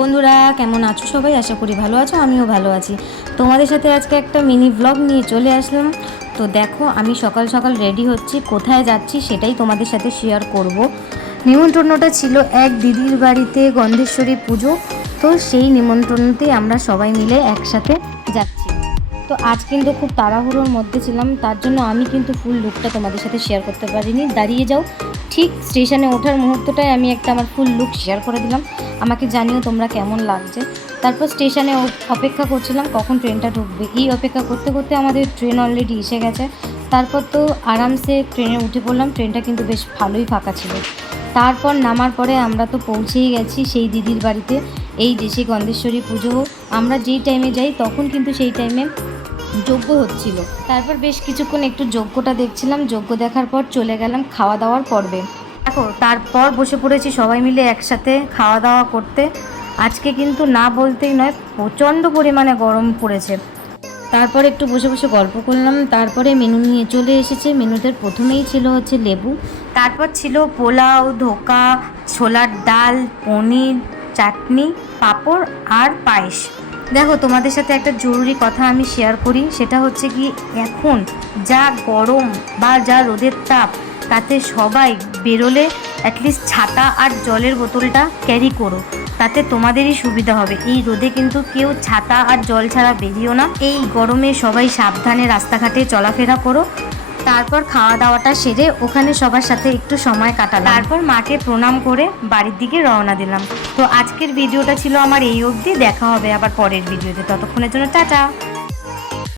বন্ধুরা কেমন আছো সবাই? আশা করি ভালো আছো, আমিও ভালো আছি। তোমাদের সাথে আজকে একটা মিনি ব্লগ নিয়ে চলে আসলাম। তো দেখো, আমি সকাল সকাল রেডি হচ্ছি, কোথায় যাচ্ছি সেটাই তোমাদের সাথে শেয়ার করব। নিমন্ত্রণটা ছিল এক দিদির বাড়িতে গন্ধেশ্বরী পুজো, তো সেই নিমন্ত্রণতেই আমরা সবাই মিলে একসাথে যাচ্ছি। তো আজ কিন্তু খুব তাড়াহুড়োর মধ্যে ছিলাম, তার জন্য আমি কিন্তু ফুল লুকটা তোমাদের সাথে শেয়ার করতে পারিনি। দাঁড়িয়ে যাও, ঠিক স্টেশনে ওঠার মুহূর্তটায় আমি একটা আমার ফুল লুক শেয়ার করে দিলাম। আমাকে জানিও তোমরা কেমন লাগছে। তারপর স্টেশনে অপেক্ষা করছিলাম কখন ট্রেনটা ঢুকবে। এই অপেক্ষা করতে করতে আমাদের ট্রেন অলরেডি এসে গেছে। তারপর তো আরামসে ট্রেনে উঠে পড়লাম। ট্রেনটা কিন্তু বেশ ভালোই ফাঁকা ছিল। তারপর নামার পরে আমরা তো পৌঁছেই গেছি সেই দিদির বাড়িতে। এই দেশে গন্ধেশ্বরী পুজো আমরা যেই টাইমে যাই তখন কিন্তু সেই টাইমে যজ্ঞ হচ্ছিল। তারপর বেশ কিছুক্ষণ একটু যজ্ঞটা দেখছিলাম। যজ্ঞ দেখার পর চলে গেলাম খাওয়া দাওয়ার পর্বে। দেখো, তারপর বসে পড়েছি সবাই মিলে একসাথে খাওয়া দাওয়া করতে। আজকে কিন্তু না বলতেই নয়, প্রচণ্ড পরিমাণে গরম পড়েছে। তারপর একটু বসে বসে গল্প করলাম। তারপরে মেনু নিয়ে চলে এসেছে। মেনুতে প্রথমেই ছিল হচ্ছে লেবু, তারপর ছিল পোলাও, ধোকা, ছোলার ডাল, পনির, চাটনি, পাঁপড় আর পায়েস। দেখো, তোমাদের সাথে একটা জরুরি কথা আমি শেয়ার করি, সেটা হচ্ছে কি, এখন যা গরম বা যা রোদের তাপ, তাতে সবাই বেরোলে অ্যাটলিস্ট ছাতা আর জলের বোতলটা ক্যারি করো, তাতে তোমাদেরই সুবিধা হবে। এই রোদে কিন্তু কেউ ছাতা আর জল ছাড়া বেরিও না। এই গরমে সবাই সাবধানে রাস্তাঘাটে চলাফেরা করো। তারপর খাওয়া দাওয়াটা সেরে ওখানে সবার সাথে একটু সময় কাটালাম। তারপর মাকে প্রণাম করে বাড়ির দিকে রওনা দিলাম। তো আজকের ভিডিওটা ছিল আমার এই অবধি। দেখা হবে আবার পরের ভিডিওতে, ততক্ষণের জন্য টাটা।